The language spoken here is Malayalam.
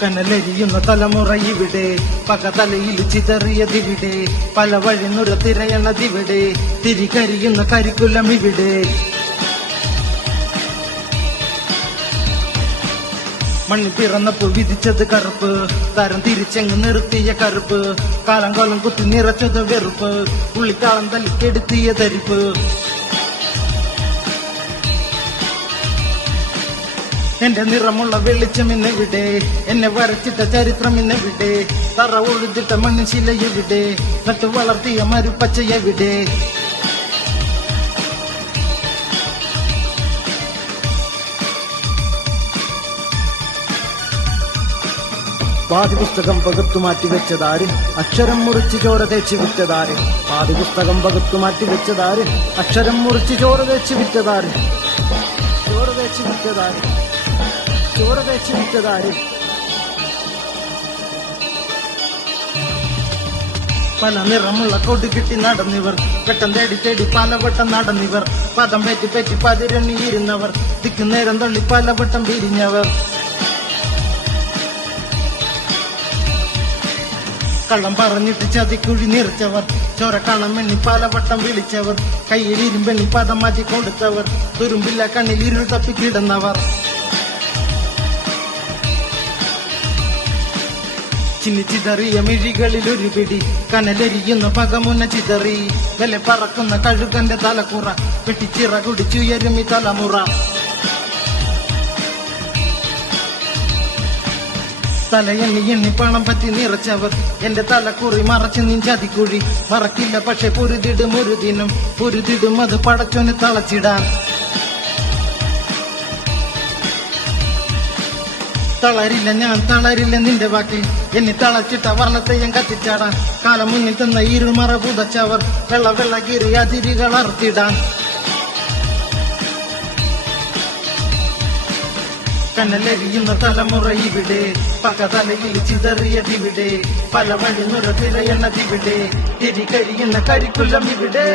കനലരിയുന്ന തലമുറ ഇവിടെ, പകതലയിൽ ചിതറിയതിവിടെ, പല വഴി നുര തിരയണതിവിടെ, തിരികരിയുന്ന കരിക്കുലം ഇവിടെ. മണ്ണിൽ പിറന്നപ്പോ വിധിച്ചത് കറുപ്പ്, തരം തിരിച്ചെങ്ങ് നിർത്തിയ കറുപ്പ്, കാലം കോലം കുത്തി നിറച്ചത് വെറുപ്പ്, ഉള്ളിക്കാളം തല്ലിക്കെടുത്തിയ തരിപ്പ്. എന്റെ നിറമുള്ള വെളിച്ചം ഇന്നെവിടെ, എന്നെ വരച്ചിട്ട ചരിത്രം ഇന്നെവിടെ, തറ ഉഴുതിട്ട മണ്ണിശില എവിടെ, നട്ടു വളർത്തിയ മരുപ്പച്ച എവിടെ. പാഠ്യപുസ്തകം പകർത്തു മാറ്റിവെച്ചതാര്, അക്ഷരം മുറിച്ച് ചോര തേച്ച് വിറ്റതാര്. പാഠ്യപുസ്തകം പകർത്തു മാറ്റിവെച്ചതാര്, അക്ഷരം മുറിച്ച് ചോര തേച്ച് വിറ്റതാര്. ചോര തേച്ച് വിറ്റതാര്, ചോര തേച്ച് വിറ്റതാര്. പല നിറമുള്ള കൊടി കിട്ടി നടന്നിവർ, വെട്ടം തേടി തേടി പലവട്ടം നടന്നിവർ, പദം പറ്റി പറ്റി പതിരെണ്ണിയിരുന്നവർ, ദിക്കുന്നേരം തള്ളി പലവട്ടം പിരിഞ്ഞവർ. കള്ളം പറഞ്ഞിട്ട് ചതിക്കുഴി നിറച്ചവർ, ചോരക്കള്ളം എണ്ണി പലവട്ടം വിളിച്ചവർ, കയ്യിൽ ഇരുമ്പെണ്ണി പദം മാറ്റി കൊടുത്തവർ, തുരുമ്പില്ല കണ്ണിൽ ഇരുൾ തപ്പിക്കിടുന്നവർ. ചിന്നിച്ചിതറിയ മിഴികളിൽ ഒരു പിടി, കനലരിയുന്ന പകമുന ചിതറി, വില പറക്കുന്ന കഴുകന്റെ തലക്കുറ, വെട്ടിച്ചിറ കുടിച്ചുയരുമി തലമുറ. തലയെണ്ണി എണ്ണി പണം പറ്റി നിറച്ചവർ, എന്റെ തലക്കുറി മറച്ച് നീ ചതിക്കുഴി, മറക്കില്ല പക്ഷെ പൊരുതിടും ഒരു ദിനം, പൊരുതിടും അത് പടച്ചോന് തളച്ചിടാൻ. തളരില്ല ഞാൻ തളരില്ല നിന്റെ വാക്കിൽ, എന്നെ തളച്ചിട്ട വർണ്ണത്തെയും കത്തിച്ചാടാൻ, കാലം മുന്നിൽ തന്ന ഇരുമറ പുതച്ചവർ, വെള്ള വെള്ള കീറി അതിരുകൾ അർത്തിടാൻ. കനലരിയുന്ന തലമുറ ഇവിടെ, പകതലയിൽ ചിതറിയതിവിടെ, പല വഴി നുര തിരയണതിവിടെ, തിരികരിയുന്ന കരിക്കുലം ഇവിടെ.